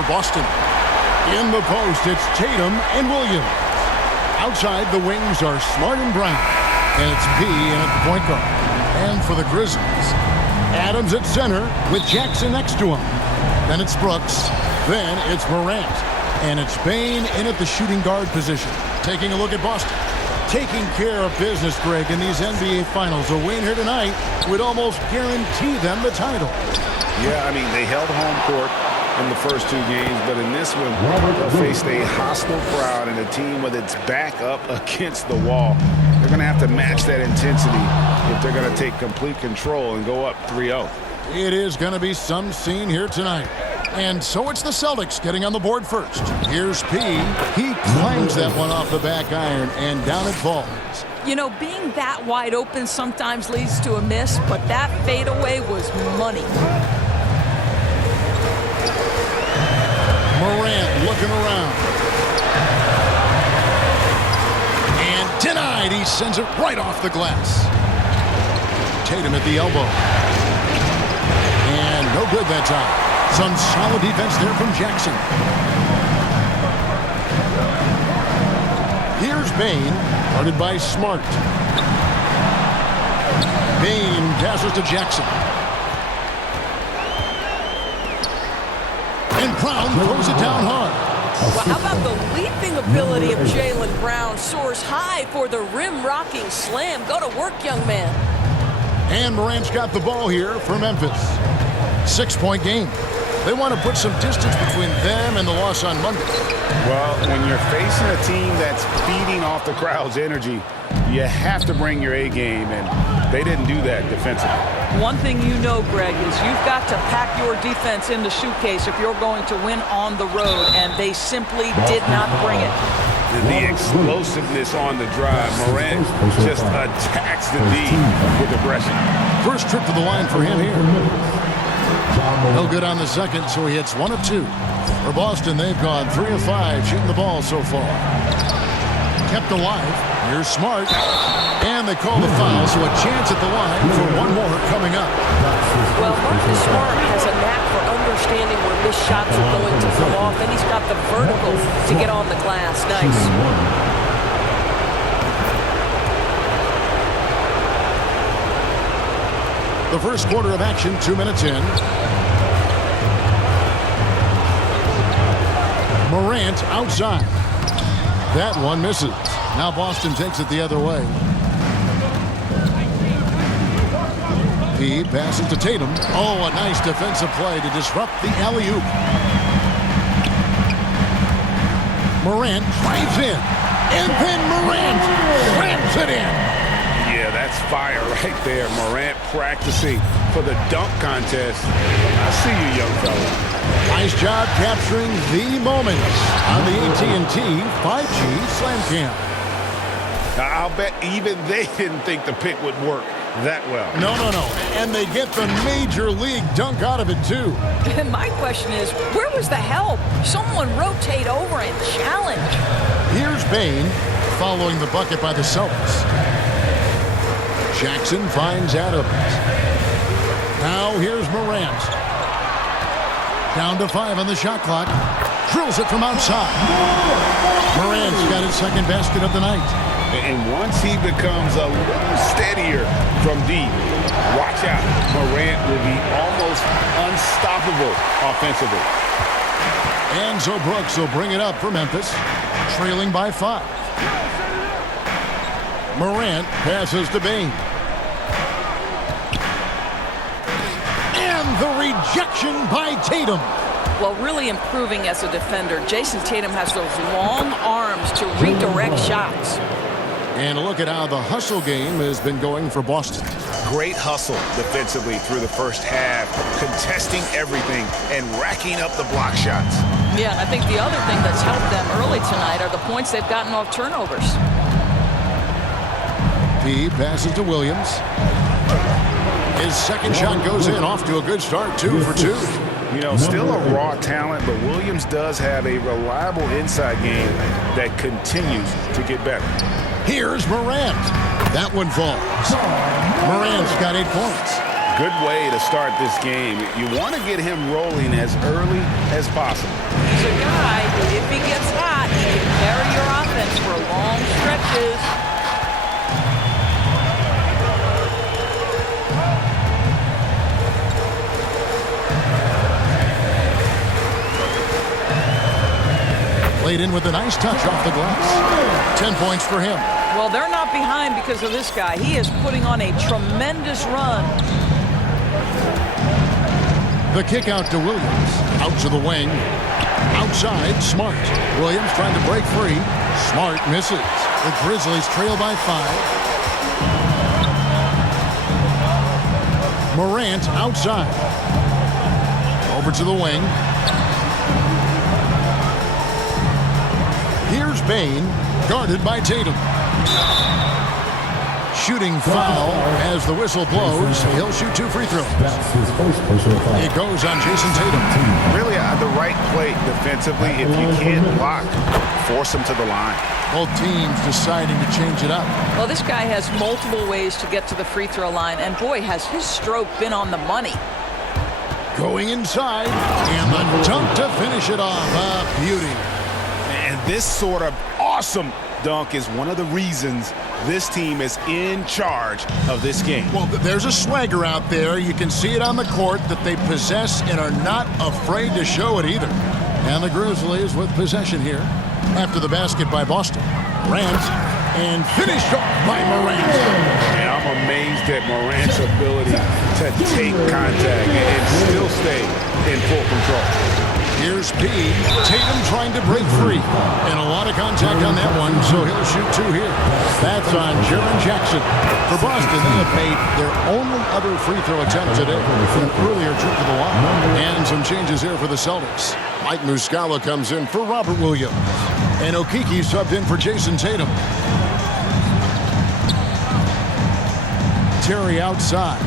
for Boston. In the post, it's Tatum and Williams. Outside, the wings are Smart and Brown. And it's P in at the point guard. And for the Grizzlies, Adams at center with Jackson next to him. Then it's Brooks. Then it's Morant. And it's Bane in at the shooting guard position. Taking a look at Boston. Taking care of business, Greg, in these NBA Finals. A win here tonight would almost guarantee them the title. Yeah, I mean, they held home court in the first two games, but in this one, they'll face a hostile crowd and a team with its back up against the wall. They're going to have to match that intensity if they're going to take complete control and go up 3-0. It is going to be some scene here tonight. And so it's the Celtics getting on the board first. Here's P. He climbs that one off the back iron, and down it falls. You know, being that wide open sometimes leads to a miss, but that fadeaway was money. Morant looking around. And denied. He sends it right off the glass. Tatum at the elbow. And no good that time. Some solid defense there from Jackson. Here's Bane, guarded by Smart. Bane passes to Jackson. And Brown throws it down hard. Well, how about the leaping ability of Jaylen Brown? Soars high for the rim-rocking slam. Go to work, young man. And Morant's got the ball here for Memphis. 6-point game. They want to put some distance between them and the loss on Monday. Well, when you're facing a team that's feeding off the crowd's energy, you have to bring your A game, and they didn't do that defensively. One thing you know, Greg, is you've got to pack your defense in the suitcase if you're going to win on the road, and they simply did not bring it. The explosiveness on the drive, Morant just attacks the D with aggression. First trip to the line for him here. No good on the second, so he hits 1 of 2. For Boston, they've gone 3 of 5 shooting the ball so far. Kept alive. Here's Smart. And they call the foul, so a chance at the line for one more coming up. Well, Marcus Smart has a knack for understanding where missed shots are going to come off, and he's got the vertical to get on the glass. Nice. The first quarter of action, 2 minutes in. Morant outside. That one misses. Now Boston takes it the other way. P passes to Tatum. Oh, a nice defensive play to disrupt the alley-oop. Morant drives in. And then Morant slams it in. Yeah, that's fire right there. Morant practicing for the dunk contest. I see you, young fella. Nice job capturing the moments on the AT&T 5G Slam Cam. I'll bet even they didn't think the pick would work that well. No. And they get the major league dunk out of it, too. And my question is, where was the help? Someone rotate over and challenge. Here's Bane following the bucket by the Celtics. Jackson finds Adams. Now here's Morant. Down to 5 on the shot clock. Drills it from outside. Morant's got his second basket of the night. And once he becomes a little steadier from deep, watch out. Morant will be almost unstoppable offensively. And so Brooks will bring it up for Memphis, trailing by 5. Morant passes to Bane. The rejection by Tatum. Well, really improving as a defender. Jason Tatum has those long arms to redirect shots. And look at how the hustle game has been going for Boston. Great hustle defensively through the first half, contesting everything and racking up the block shots. Yeah, and I think the other thing that's helped them early tonight are the points they've gotten off turnovers. P passes to Williams. His second shot goes in, off to a good start, 2 for 2. You know, still a raw talent, but Williams does have a reliable inside game that continues to get better. Here's Morant. That one falls. Morant's got 8 points. Good way to start this game. You want to get him rolling as early as possible. He's a guy who, if he gets hot, he can carry your offense for long stretches. Laid in with a nice touch off the glass. 10 points for him. Well, they're not behind because of this guy. He is putting on a tremendous run. The kick out to Williams. Out to the wing. Outside, Smart. Williams trying to break free. Smart misses. The Grizzlies trail by 5. Morant outside. Over to the wing. Here's Bain, guarded by Tatum. Shooting foul as the whistle blows. He'll shoot 2 free throws. It goes on Jason Tatum. Really the right play defensively. If you can't block, force him to the line. Both teams deciding to change it up. Well, this guy has multiple ways to get to the free throw line, and boy, has his stroke been on the money. Going inside, and the dunk to finish it off. A beauty. And this sort of awesome dunk is one of the reasons this team is in charge of this game. Well, there's a swagger out there. You can see it on the court that they possess and are not afraid to show it either. And the Grizzlies with possession here after the basket by Boston. Morant, and finished off by Morant. And I'm amazed at Morant's ability to take contact and still stay in full control. Here's P. Tatum trying to break free. And a lot of contact on that one, so he'll shoot 2 here. That's on Jaren Jackson. For Boston, they have made their only other free throw attempt today from an earlier trip to the line. And some changes here for the Celtics. Mike Muscala comes in for Robert Williams. And Okeke subbed in for Jason Tatum. Terry outside.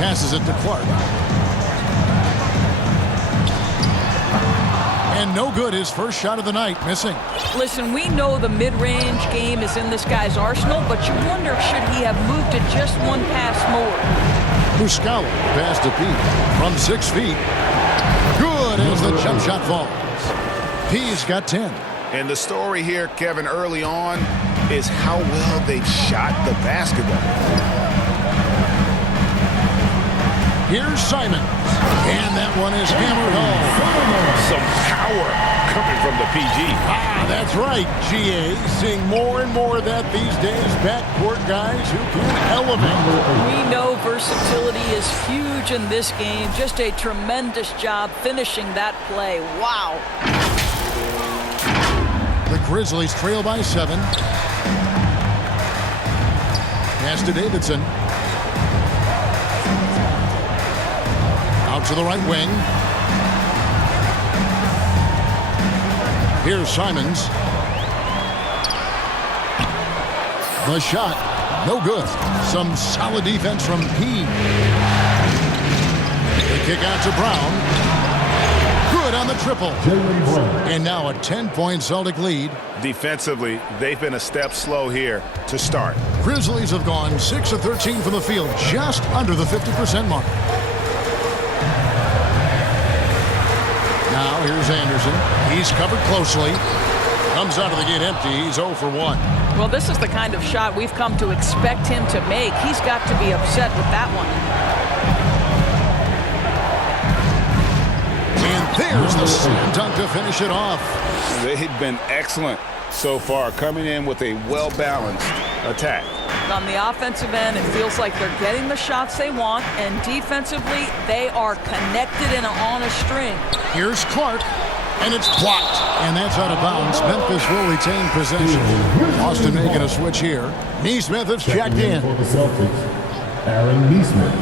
Passes it to Clark. And no good, his first shot of the night, missing. Listen, we know the mid-range game is in this guy's arsenal, but you wonder, should he have moved it just one pass more? Muscala pass to Pete from 6 feet. Good as the jump shot falls. P's got 10. And the story here, Kevin, early on is how well they've shot the basketball. Here's Simon. And that one is hammered home. Some power coming from the PG. Ah, that's right, GA. Seeing more and more of that these days. Backcourt guys who can elevate. We know versatility is huge in this game. Just a tremendous job finishing that play. Wow. The Grizzlies trail by 7. Pass to Davidson. Out to the right wing. Here's Simons. The shot, no good. Some solid defense from P. The kick out to Brown. Good on the triple. And now a 10-point Celtic lead. Defensively, they've been a step slow here to start. Grizzlies have gone 6 of 13 from the field, just under the 50% mark. Now here's Anderson. He's covered closely. Comes out of the gate empty. He's 0 for 1. Well, this is the kind of shot we've come to expect him to make. He's got to be upset with that one. And there's the slam dunk to finish it off. They've been excellent so far, coming in with a well-balanced attack. On the offensive end, it feels like they're getting the shots they want, and defensively, they are connected and on a string. Here's Clark, and it's blocked. And that's out of bounds. Memphis will retain possession. Boston making a switch here. Neesmith has checked in. For the Celtics, Aaron Neesmith.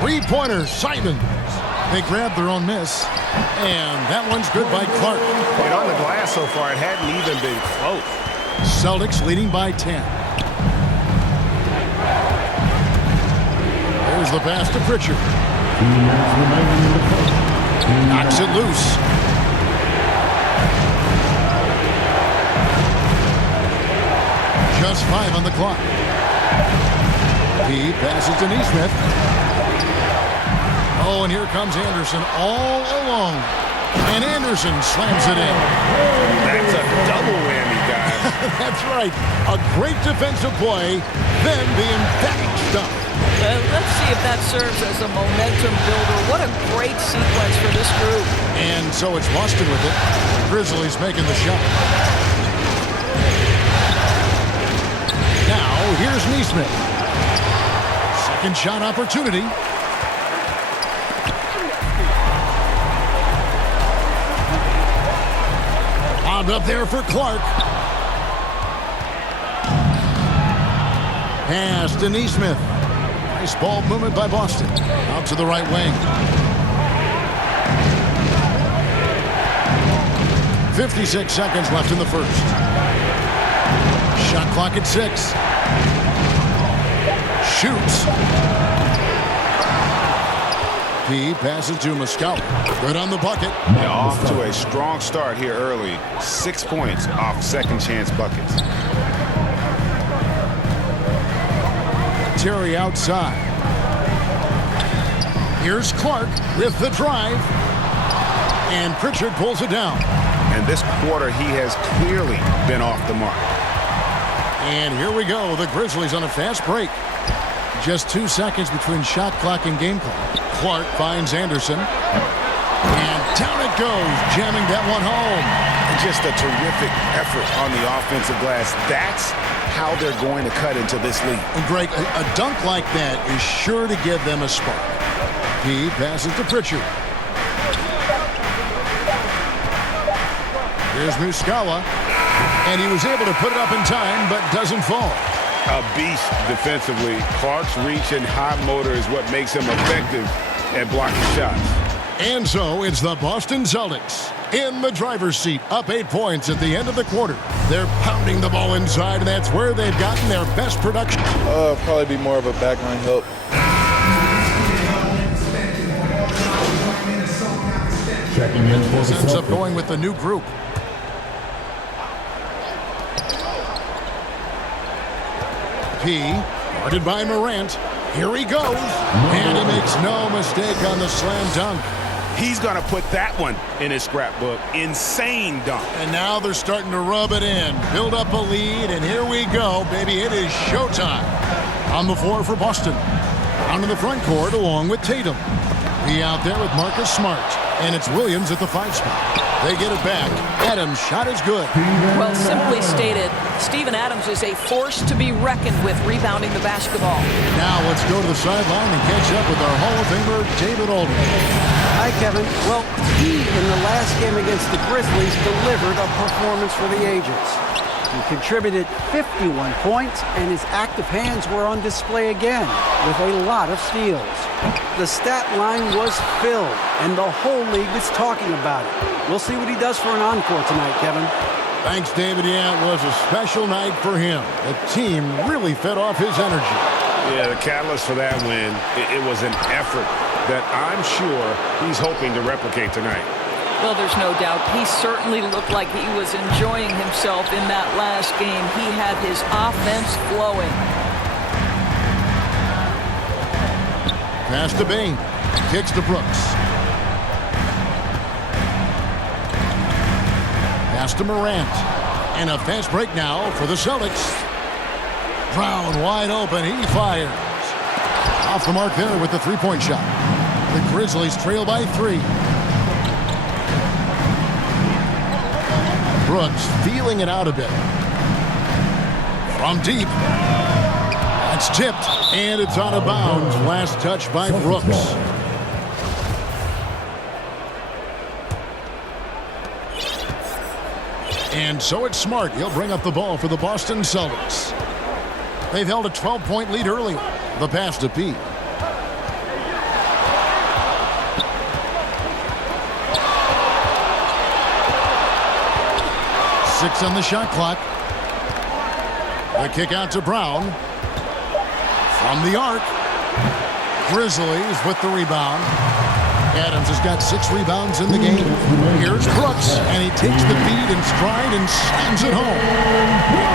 Three-pointer, Simons. They grabbed their own miss. And that one's good by Clark. And on the glass so far, it hadn't even been close. Celtics leading by 10. There's the pass to Pritchard. 2 minutes remaining in the play. Knocks it loose. Just 5 on the clock. He passes to Neesmith. Oh, and here comes Anderson all alone. And Anderson slams it in. That's a double whammy, guys. That's right. A great defensive play, then the emphatic stuff. Let's see if that serves as a momentum builder. What a great sequence for this group. And so it's Boston with it. Grizzlies making the shot. Now, here's Neesmith. Second shot opportunity. Bobbed up there for Clark. Pass to Neesmith. Nice ball movement by Boston. Out to the right wing. 56 seconds left in the first. Shot clock at 6. Shoots. He passes to Muscala. Good on the bucket. Yeah, off to a strong start here early. 6 points off second chance buckets. Terry outside. Here's Clark with the drive. And Pritchard pulls it down. And this quarter, he has clearly been off the mark. And here we go. The Grizzlies on a fast break. Just 2 seconds between shot clock and game clock. Clark finds Anderson. And down it goes, jamming that one home. And just a terrific effort on the offensive glass. That's how they're going to cut into this league. And Greg, a dunk like that is sure to give them a spark. He passes to Pritchard. Here's Muscala. And he was able to put it up in time, but doesn't fall. A beast defensively. Clark's reach and high motor is what makes him effective at blocking shots. And so it's the Boston Celtics in the driver's seat, up 8 points at the end of the quarter. They're pounding the ball inside, and that's where they've gotten their best production. Probably be more of a backline help. Checking in for the Ends up Celtics. going with the new group. P, guarded by Morant. Here he goes. And he makes no mistake on the slam dunk. He's going to put that one in his scrapbook. Insane dunk. And now they're starting to rub it in. Build up a lead, and here we go, baby. It is showtime. On the floor for Boston. Down in the front court along with Tatum. He out there with Marcus Smart. And it's Williams at the 5 spot. They get it back. Adams' shot is good. Well, simply stated, Steven Adams is a force to be reckoned with rebounding the basketball. Now let's go to the sideline and catch up with our Hall of Famer, David Aldridge. Hi, Kevin. Well, he, in the last game against the Grizzlies, delivered a performance for the ages. He contributed 51 points, and his active hands were on display again, with a lot of steals. The stat line was filled, and the whole league is talking about it. We'll see what he does for an encore tonight, Kevin. Thanks, David. Yeah, it was a special night for him. The team really fed off his energy. Yeah, the catalyst for that win, it was an effort that I'm sure he's hoping to replicate tonight. Well, there's no doubt. He certainly looked like he was enjoying himself in that last game. He had his offense flowing. Pass to Bain. Kicks to Brooks. Pass to Morant. And a fast break now for the Celtics. Brown wide open. He fires. Off the mark there with the three-point shot. The Grizzlies trail by 3. Brooks feeling it out a bit. From deep. That's tipped, and it's out of bounds. Last touch by Brooks. And so it's Smart. He'll bring up the ball for the Boston Celtics. They've held a 12-point lead earlier. The pass to P. Six on the shot clock. The kick out to Brown. From the arc. Grizzlies with the rebound. Adams has got 6 rebounds in the game. Here's Brooks, and he takes the feed in stride and slams it home.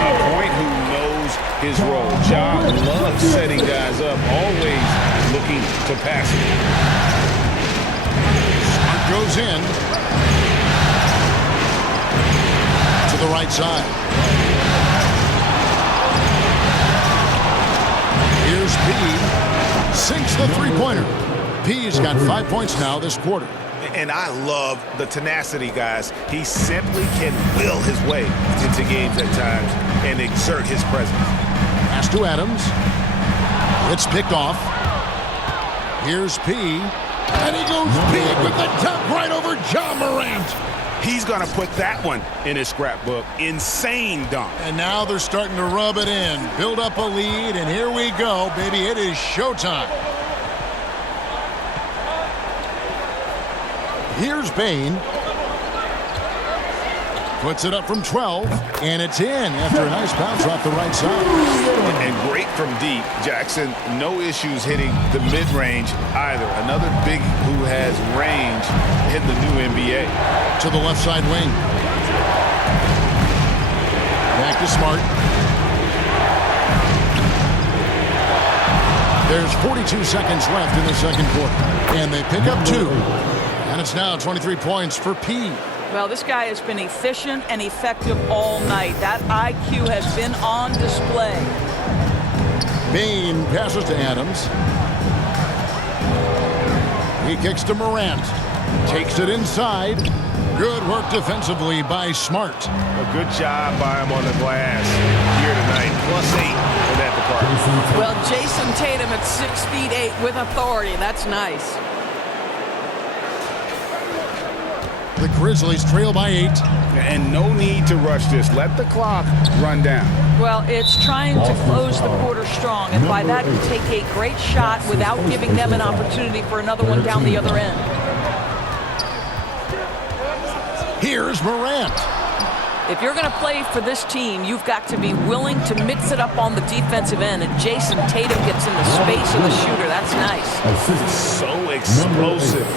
A point who knows his role. Ja loves setting guys up, always looking to pass it. Smart goes in to the right side. Here's P. Sinks the three-pointer. P's got 5 points now this quarter. And I love the tenacity, guys. He simply can will his way into games at times and exert his presence. Pass to Adams. It's picked off. Here's P. And he goes big with the top right over Ja Morant. He's going to put that one in his scrapbook. Insane dunk. And now they're starting to rub it in. Build up a lead, and here we go, baby. It is showtime. Here's Bain. Puts it up from 12, and it's in after a nice bounce off the right side. And great from deep. Jackson, no issues hitting the mid-range either. Another big who has range in the new NBA. To the left side wing. Back to Smart. There's 42 seconds left in the second quarter. And they pick up 2. And it's now 23 points for P. Well, this guy has been efficient and effective all night. That IQ has been on display. Bain passes to Adams. He kicks to Morant. Takes it inside. Good work defensively by Smart. A good job by him on the glass here tonight. +8 for that department. Well, Jason Tatum at 6'8" with authority. That's nice. The Grizzlies trail by 8. And no need to rush this. Let the clock run down. Well, it's trying to close the quarter strong, and by that you take a great shot without giving them an opportunity for another one down the other end. Here's Morant. If you're going to play for this team, you've got to be willing to mix it up on the defensive end, and Jason Tatum gets in the space of the shooter. That's nice. So explosive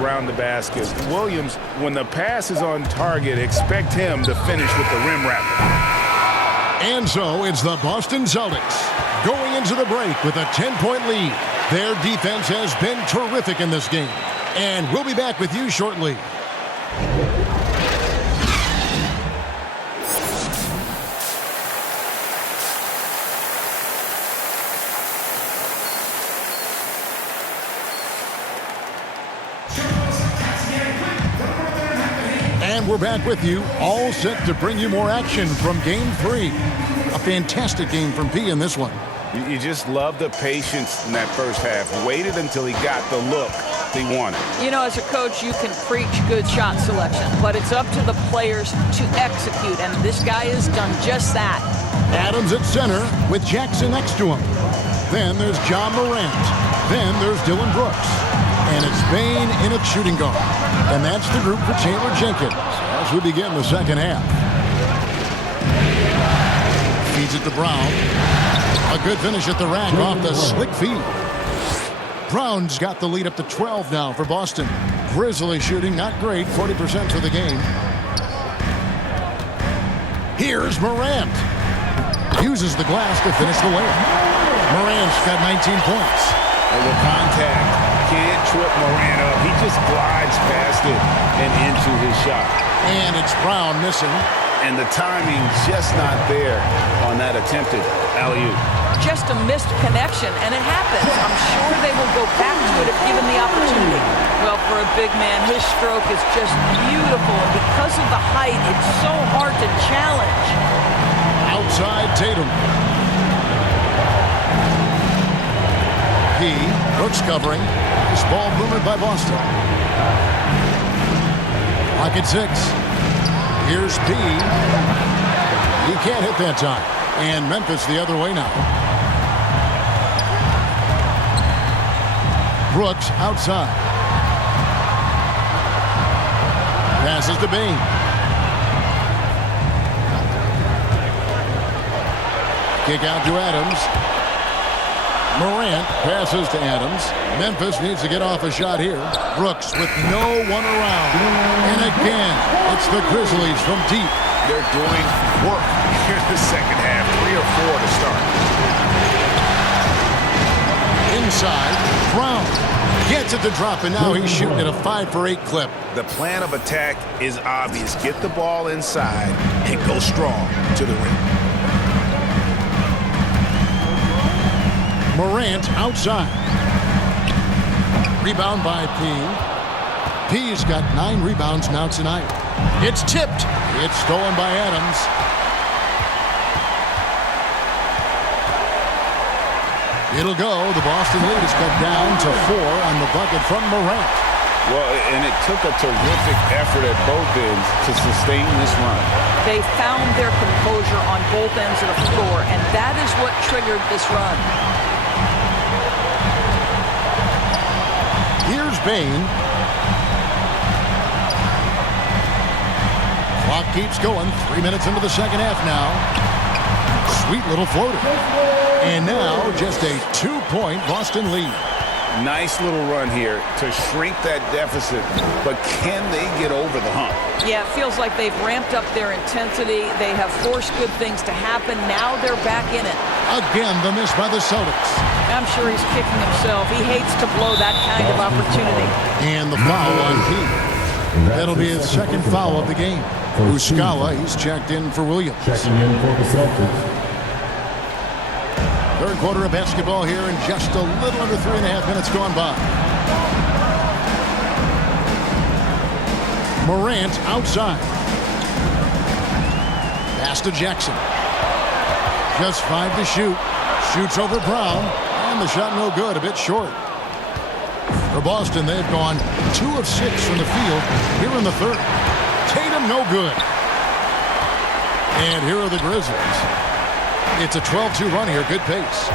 around the basket. Williams, when the pass is on target, expect him to finish with the rim wrapper. And so it's the Boston Celtics going into the break with a 10-point lead. Their defense has been terrific in this game. And we'll be back with you shortly. And we're back with you, all set to bring you more action from Game 3. A fantastic game from P in this one. You just love the patience in that first half. Waited until he got the look he wanted. You know, as a coach, you can preach good shot selection, but it's up to the players to execute, and this guy has done just that. Adams at center with Jackson next to him. Then there's Ja Morant. Then there's Dylan Brooks. And it's Bain in at shooting guard. And that's the group for Taylor Jenkins as we begin the second half. Feeds it to Brown. A good finish at the rack off the slick feed. Brown's got the lead up to 12 now for Boston. Grizzly shooting not great, 40% for the game. Here's Morant. Uses the glass to finish the layup. Morant's got 19 points. And the contact. Can't trip Morant up. He just glides past it and into his shot. And it's Brown missing. And the timing just not there on that attempted alley-oop. Just a missed connection, and it happens. I'm sure they will go back to it if given the opportunity. Well, for a big man, his stroke is just beautiful, and because of the height, it's so hard to challenge. Outside Tatum. Brooks covering. This ball moved by Boston. Clock at 6. Here's P. He can't hit that time. And Memphis the other way now. Brooks outside. Passes to Bain. Kick out to Adams. Morant passes to Adams. Memphis needs to get off a shot here. Brooks with no one around. And again, it's the Grizzlies from deep. They're doing work here in the second half. 3 of 4 to start. Inside, Brown gets it to drop, and now he's shooting at a 5 for 8 clip. The plan of attack is obvious. Get the ball inside and go strong to the rim. Morant outside. Rebound by P. P's got 9 rebounds now tonight. It's tipped. It's stolen by Adams. It'll go. The Boston lead is cut down to 4 on the bucket from Morant. Well, and it took a terrific effort at both ends to sustain this run. They found their composure on both ends of the floor, and that is what triggered this run. Here's Bain. Clock keeps going. 3 minutes into the second half now. Sweet little floater. And now just a 2-point Boston lead. Nice little run here to shrink that deficit, but can they get over the hump? Yeah, it feels like they've ramped up their intensity. They have forced good things to happen. Now they're back in it. Again, the miss by the Celtics. I'm sure he's kicking himself. He hates to blow that kind of opportunity. And the foul on P. That'll be his second foul of the game. Muscala, he's checked in for Williams. Checking in for the Celtics. Third quarter of basketball here, and just a little under 3.5 minutes gone by. Morant outside. Pass to Jackson. Just 5 to shoot. Shoots over Brown, and the shot no good, a bit short. For Boston, they've gone 2 of 6 from the field here in the third. Tatum no good. And here are the Grizzlies. It's a 12-2 run here. Good pace.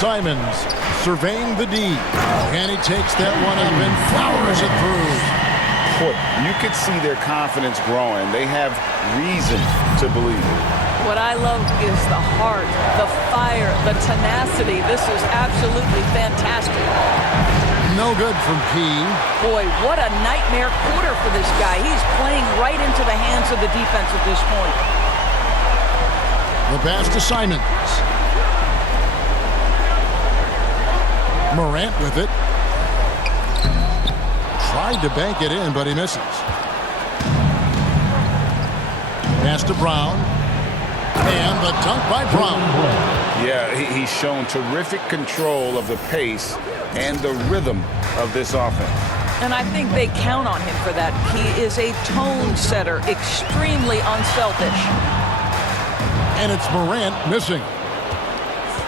Simons surveying the D. And he takes that one up and powers it through. Boy, you could see their confidence growing. They have reason to believe it. What I love is the heart, the fire, the tenacity. This is absolutely fantastic. No good from P. Boy, what a nightmare quarter for this guy. He's playing right into the hands of the defense at this point. The pass to Simons. Morant with it. Tried to bank it in, but he misses. Pass to Brown. And the dunk by Brown. Yeah, he's shown terrific control of the pace and the rhythm of this offense. And I think they count on him for that. He is a tone setter, extremely unselfish. And it's Morant missing.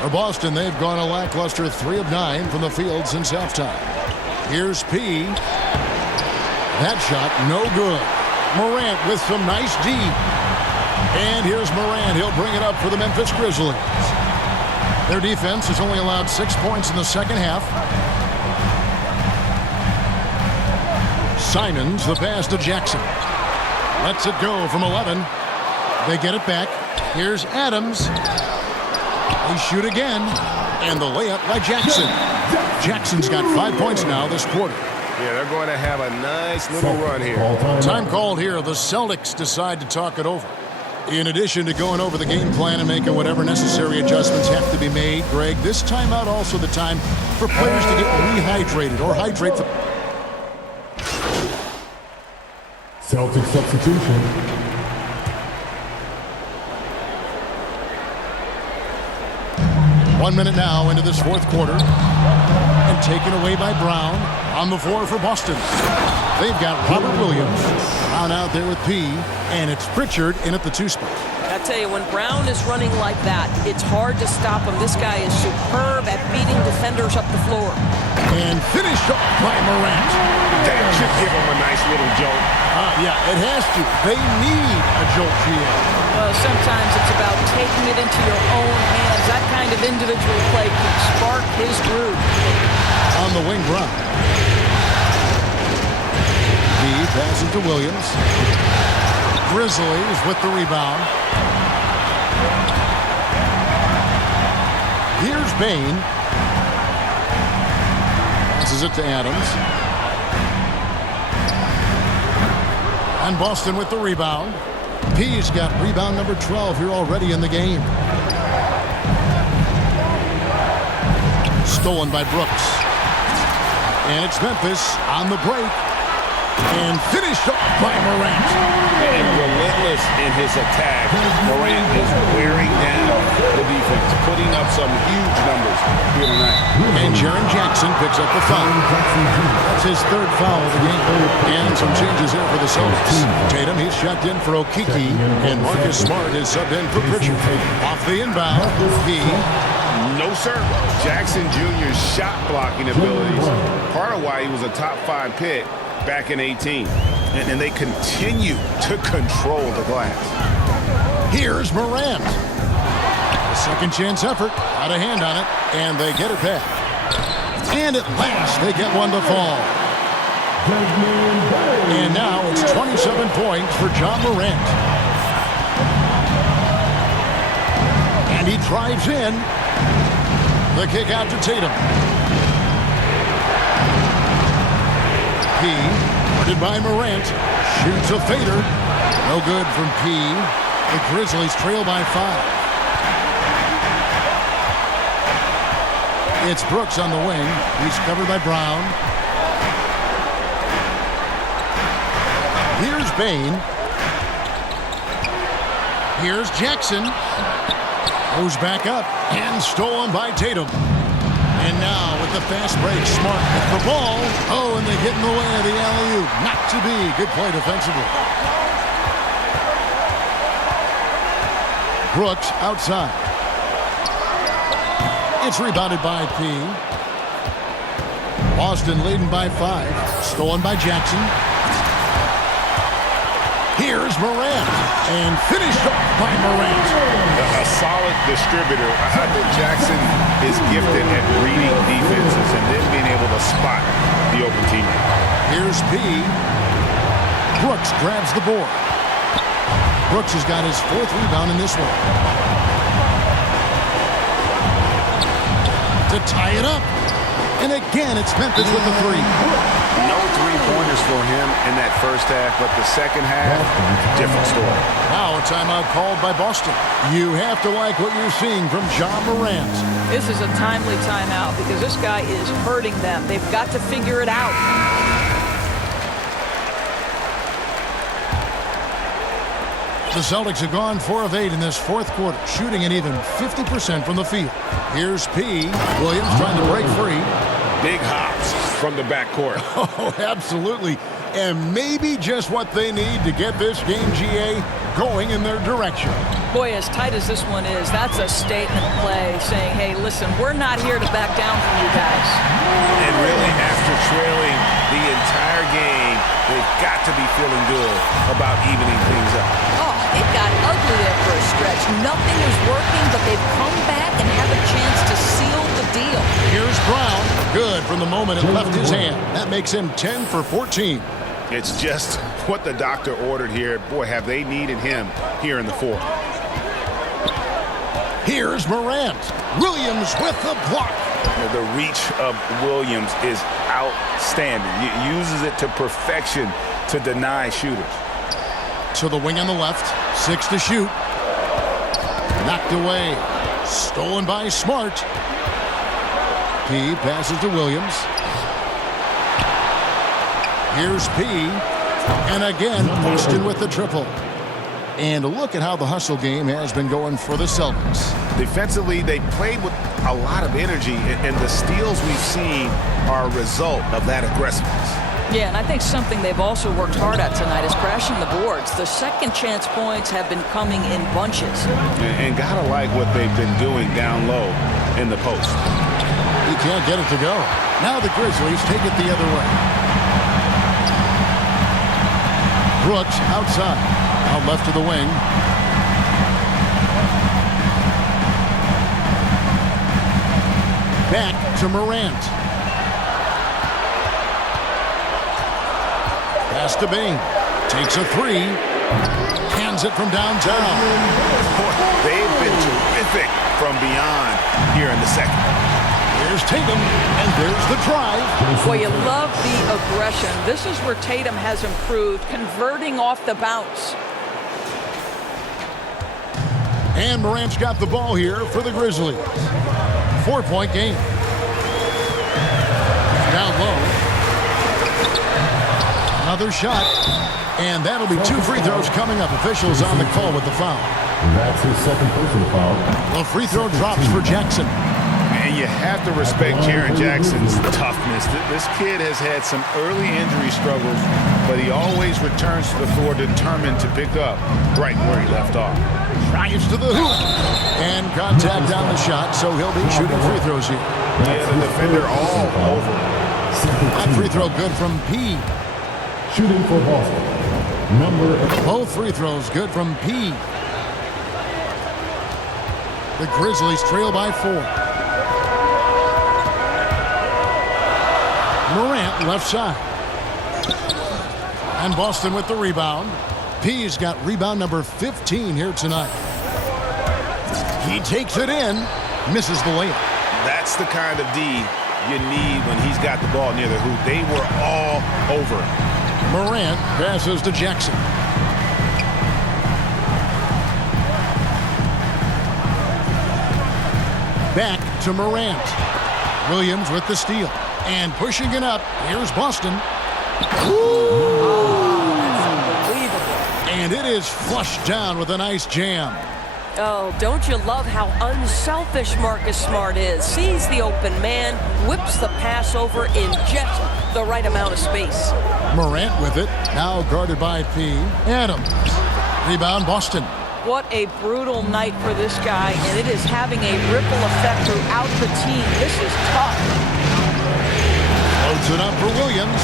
For Boston, they've gone a lackluster 3 of 9 from the field since halftime. Here's P. That shot no good. Morant with some nice D. And here's Morant. He'll bring it up for the Memphis Grizzlies. Their defense has only allowed 6 points in the second half. Simons, the pass to Jackson. Lets it go from 11. They get it back. Here's Adams. They shoot again. And the layup by Jackson. Jackson's got 5 points now this quarter. Yeah, they're going to have a nice little run here. Time called here. The Celtics decide to talk it over. In addition to going over the game plan and making whatever necessary adjustments have to be made, Greg, this timeout also the time for players to get rehydrated or hydrate the... Celtic substitution. One minute now into this fourth quarter. And taken away by Brown on the floor for Boston. They've got Robert Williams. Brown out there with P. And it's Pritchard in at the 2 spot. I tell you, when Brown is running like that, it's hard to stop him. This guy is superb at beating defenders up the floor. And finished off by Morant. That should give him a nice little jolt. Yeah, it has to. They need a jolt here. Well, sometimes it's about taking it into your own hands. That kind of individual play can spark his groove. On the wing, Brown. He passes to Williams. Grizzlies with the rebound. Here's Bain. Passes it to Adams. And Boston with the rebound. P's got rebound number 12 here already in the game. Stolen by Brooks. And it's Memphis on the break. And finished off by Morant. And relentless in his attack. Morant is wearing down the defense, putting up some huge numbers here tonight. And Jaren Jackson picks up the foul. That's his third foul of the game. And some changes here for the Celtics. Tatum, he's checked in for Okeke. And Marcus Smart is subbed in for Pritchard. Off the inbound, P. No, sir. Jackson Jr.'s shot blocking abilities, part of why he was a top 5 pick back in 18. And they continue to control the glass. Here's Morant. A second chance effort. Out of hand on it. And they get it back. And at last, they get one to fall. And now it's 27 points for John Morant. And he drives in. The kick out to Tatum. P, guarded by Morant, shoots a fader. No good from P. The Grizzlies trail by 5. It's Brooks on the wing. He's covered by Brown. Here's Bain. Here's Jackson. Goes back up and stolen by Tatum. And now with the fast break, Smart with the ball. Oh, and they get in the way of the alley-oop. Not to be. Good play defensively. Brooks outside. It's rebounded by P. Boston leading by 5. Stolen by Jackson. Here's Morant. And finished off by Morant. A solid distributor. I think Jackson is gifted at reading defenses and then being able to spot the open teammate. Here's P. Brooks grabs the board. Brooks has got his 4th rebound in this one. To tie it up. And again, it's Memphis with the 3. No three-pointers for him in that first half, but the second half, different story. Now a timeout called by Boston. You have to like what you're seeing from John Morant. This is a timely timeout because this guy is hurting them. They've got to figure it out. The Celtics have gone 4 of 8 in this 4th quarter, shooting an even 50% from the field. Here's P. Williams trying to break free. Big hops from the backcourt. Oh, absolutely. And maybe just what they need to get this game, GA, going in their direction. Boy, as tight as this one is, that's a statement play saying, hey, listen, we're not here to back down from you guys. And really, after trailing the entire game, they've got to be feeling good about evening things up. Oh, it got ugly there for a stretch. Nothing was working, but they've come back and have a chance to seal the deal. Here's Brown. Good from the moment it left his hand. That makes him 10 for 14. It's just what the doctor ordered here. Boy, have they needed him here in the 4th. Here's Morant. Williams with the block. The reach of Williams is outstanding. He uses it to perfection to deny shooters. To the wing on the left. 6 to shoot. Knocked away. Stolen by Smart. P passes to Williams. Here's P. And again, Boston with the triple. And look at how the hustle game has been going for the Celtics. Defensively, they played with a lot of energy, and the steals we've seen are a result of that aggressiveness. Yeah, and I think something they've also worked hard at tonight is crashing the boards. The second chance points have been coming in bunches. And gotta like what they've been doing down low in the post. He can't get it to go. Now the Grizzlies take it the other way. Brooks outside. Out left to the wing. Back to Morant. Pass to Bain. Takes a 3. Hands it from downtown. They've been terrific from beyond here in the second. Here's Tatum, and there's the drive. Boy, you love the aggression. This is where Tatum has improved, converting off the bounce. And Morant's got the ball here for the Grizzlies. 4-point game. Down low. Another shot. And that'll be 2 free throws coming up. Officials on the call with the foul. That's his second personal foul. The free throw drops for Jackson. And you have to respect Jaren Jackson's toughness. This kid has had some early injury struggles, but he always returns to the floor determined to pick up right where he left off. Drives to the hoop. And contact on the shot, so he'll be shooting free throws here. Yeah, the defender all over. That free throw good from P. Shooting for Boston. Both free throws good from P. The Grizzlies trail by 4. Morant left side. And Boston with the rebound. P's got rebound number 15 here tonight. He takes it in. Misses the layup. That's the kind of D you need when he's got the ball near the hoop. They were all over it. Morant passes to Jackson. Back to Morant. Williams with the steal. And pushing it up. Here's Boston. And it is flushed down with a nice jam. Oh, don't you love how unselfish Marcus Smart is? Sees the open man, whips the pass over in just the right amount of space. Morant with it. Now guarded by P. Adams. Rebound Boston. What a brutal night for this guy, and it is having a ripple effect throughout the team. This is tough. Loads it up for Williams.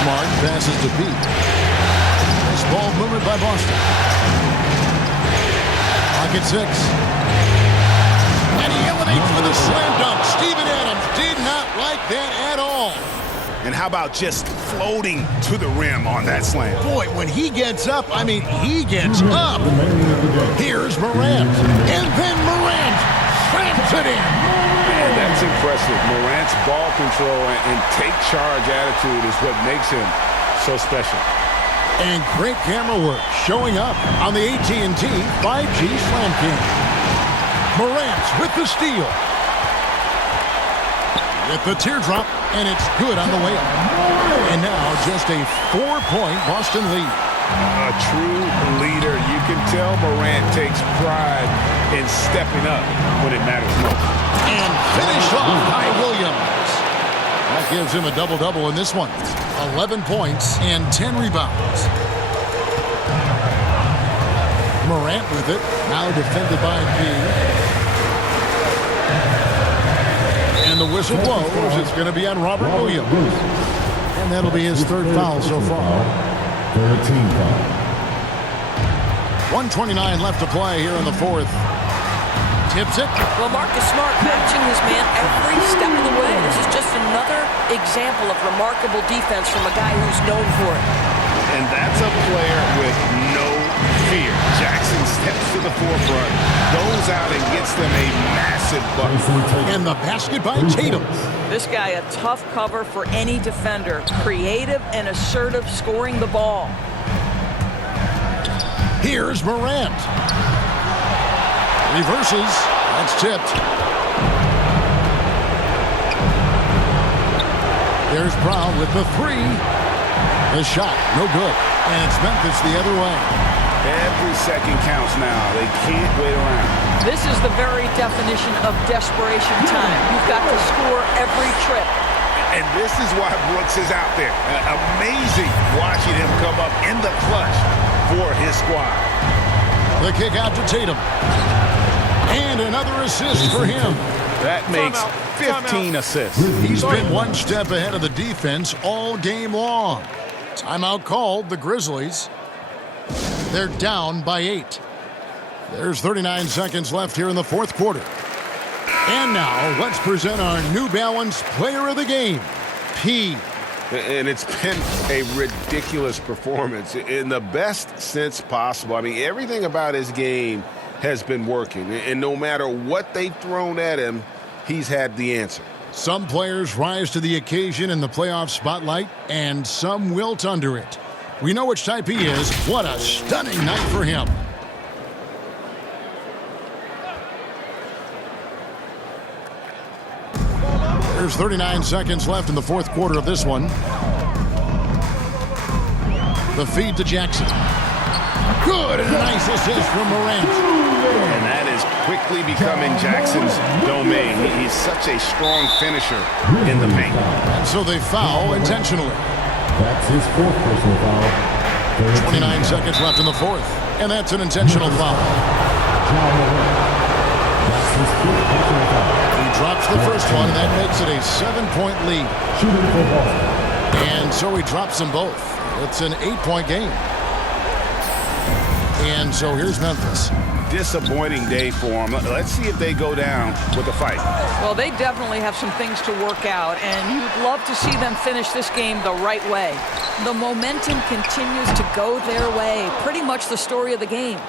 Smart passes to P. Nice ball movement by Boston. Clock at 6. And he elevates with a slam dunk. Steven Adams did not like that at all. And how about just floating to the rim on that slam? Boy, when he gets up, I mean, he gets up. Here's Morant. And then Morant slams it in. Man, that's impressive. Morant's ball control and take charge attitude is what makes him so special. And great camera work showing up on the AT&T 5G Slam King. Morant with the steal. With the teardrop, and it's good on the way up. And now just a 4-point Boston lead. A true leader. You can tell Morant takes pride in stepping up when it matters most. And finished off by Williams. That gives him a double-double in this one. 11 points and 10 rebounds. Morant with it. Now defended by P. And the whistle blows. It's going to be on Robert Williams. And that'll be his 3rd foul so far. 13 foul. 1:29 left to play here in the 4th. Tips it. Well, Marcus Smart matching his man every step of the way. This is just another example of remarkable defense from a guy who's known for it. And that's a player with no fear. Jackson steps to the forefront, goes out and gets them a massive bucket. And the basket by Tatum. This guy, a tough cover for any defender. Creative and assertive scoring the ball. Here's Morant. Reverses. That's tipped. There's Brown with the 3. The shot, no good. And it's Memphis the other way. Every second counts now. They can't wait around. This is the very definition of desperation time. You've got to score every trip. And this is why Brooks is out there. Amazing watching him come up in the clutch for his squad. The kick out to Tatum. And another assist for him. That makes 15 assists. He's been one step ahead of the defense all game long. Timeout called, the Grizzlies. They're down by 8. There's 39 seconds left here in the 4th quarter. And now, let's present our New Balance Player of the Game, P. And it's been a ridiculous performance in the best sense possible. I mean, everything about his game has been working. And no matter what they've thrown at him, he's had the answer. Some players rise to the occasion in the playoff spotlight, and some wilt under it. We know which type he is. What a stunning night for him. There's 39 seconds left in the fourth quarter of this one. The feed to Jackson. Good, and a nice assist from Morant. And that is quickly becoming Jackson's domain. He's such a strong finisher in the paint. And so they foul intentionally. That's his fourth personal foul. 29 seconds left in the fourth. And that's an intentional foul. That's his fifth personal foul. He drops the first one, and that makes it a 7-point lead. Shooting for Boston. And so he drops them both. It's an 8-point game. And so here's Memphis. Disappointing day for them. Let's see if they go down with a fight. Well, they definitely have some things to work out, and you'd love to see them finish this game the right way. The momentum continues to go their way. Pretty much the story of the game.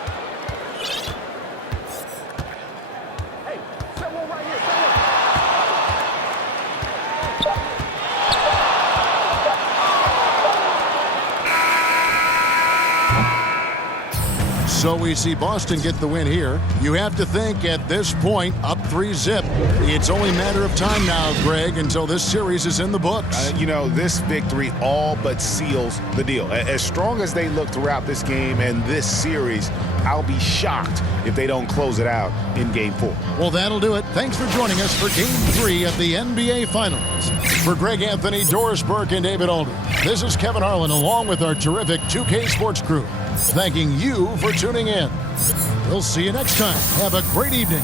So we see Boston get the win here. You have to think at this point, up 3-zip. It's only a matter of time now, Greg, until this series is in the books. You know, this victory all but seals the deal. As strong as they look throughout this game and this series, I'll be shocked if they don't close it out in Game 4. Well, that'll do it. Thanks for joining us for Game 3 of the NBA Finals. For Greg Anthony, Doris Burke, and David Alden, this is Kevin Harlan along with our terrific 2K Sports crew, thanking you for tuning in. We'll see you next time. Have a great evening.